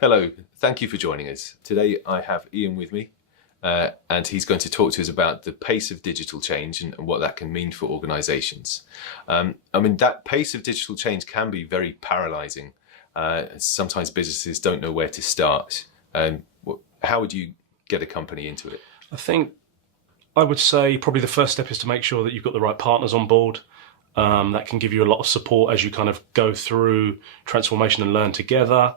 Hello, thank you for joining us. Today I have Ian with me and he's going to talk to us about the pace of digital change and what that can mean for organisations. That pace of digital change can be very paralysing. Sometimes businesses don't know where to start. How would you get a company into it? I think I would say probably the first step is to make sure that you've got the right partners on board. That can give you a lot of support as you kind of go through transformation and learn together.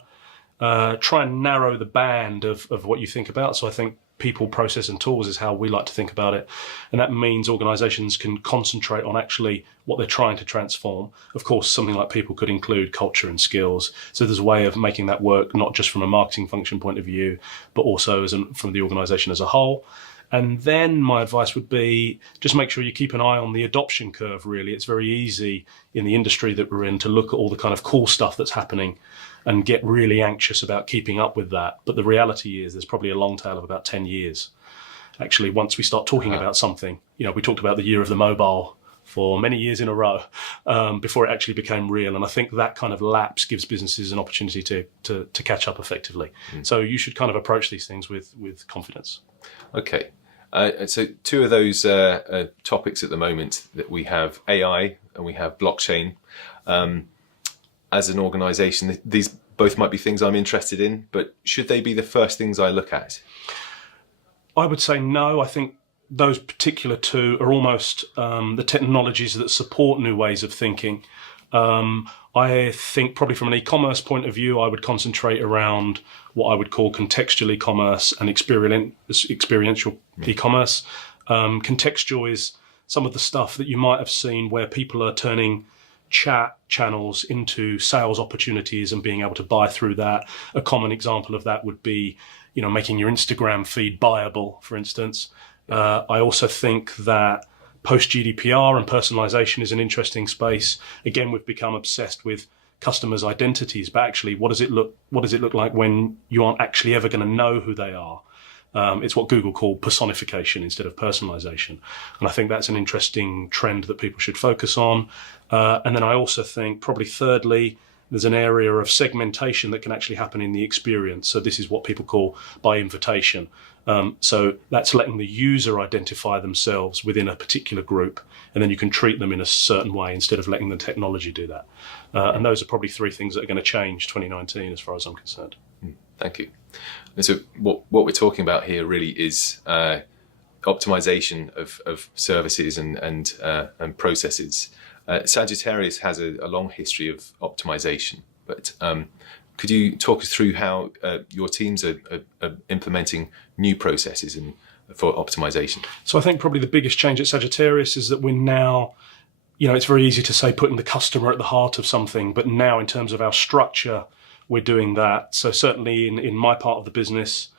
Try and narrow the band of what you think about. So I think people, process and tools is how we like to think about it. And that means organisations can concentrate on actually what they're trying to transform. Of course, something like people could include culture and skills. So there's a way of making that work, not just from a marketing function point of view, but also from the organisation as a whole. And then my advice would be just make sure you keep an eye on the adoption curve, really. It's very easy in the industry that we're in to look at all the kind of cool stuff that's happening and get really anxious about keeping up with that. But the reality is there's probably a long tail of about 10 years. Actually, once we start talking about something, we talked about the year of the mobile for many years in a row before it actually became real. And I think that kind of lapse gives businesses an opportunity to catch up effectively. So you should kind of approach these things with confidence. Okay. So two of those topics at the moment, that we have AI and we have blockchain. As an organisation, these both might be things I'm interested in, but should they be the first things I look at? I would say no. I think those particular two are almost the technologies that support new ways of thinking. I think probably from an e-commerce point of view, I would concentrate around what I would call contextual e-commerce and experiential e-commerce. Contextual is some of the stuff that you might have seen where people are turning chat channels into sales opportunities and being able to buy through that. A common example of that would be, making your Instagram feed buyable, for instance. I also think that post-GDPR and personalization is an interesting space. Again, we've become obsessed with customers' identities, but actually, what does it look like when you aren't actually ever going to know who they are? It's what Google called personification instead of personalization. And I think that's an interesting trend that people should focus on. And then I also think probably thirdly, there's an area of segmentation that can actually happen in the experience. So this is what people call by invitation. So that's letting the user identify themselves within a particular group, and then you can treat them in a certain way instead of letting the technology do that. And those are probably three things that are going to change 2019 as far as I'm concerned. Thank you. And so what we're talking about here really is optimization of services and processes. Sagittarius has a long history of optimization, but could you talk us through how your teams are implementing new processes for optimization? So I think probably the biggest change at Sagittarius is that we're now, it's very easy to say putting the customer at the heart of something, but now in terms of our structure, we're doing that. So certainly in my part of the business,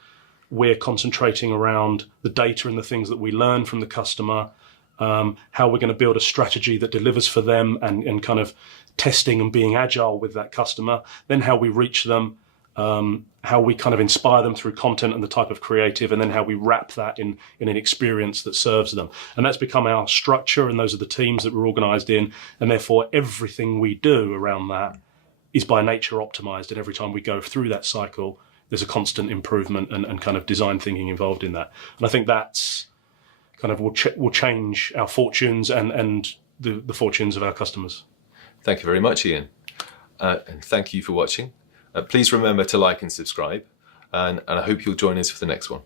we're concentrating around the data and the things that we learn from the customer, how we're going to build a strategy that delivers for them and kind of testing and being agile with that customer, then how we reach them, how we kind of inspire them through content and the type of creative, and then how we wrap that in an experience that serves them. And that's become our structure, and those are the teams that we're organised in, and therefore everything we do around that is by nature optimized, and every time we go through that cycle, there's a constant improvement and kind of design thinking involved in that. And I think that's kind of will change our fortunes and the fortunes of our customers. Thank you very much, Ian. And thank you for watching. Please remember to like and subscribe, and I hope you'll join us for the next one.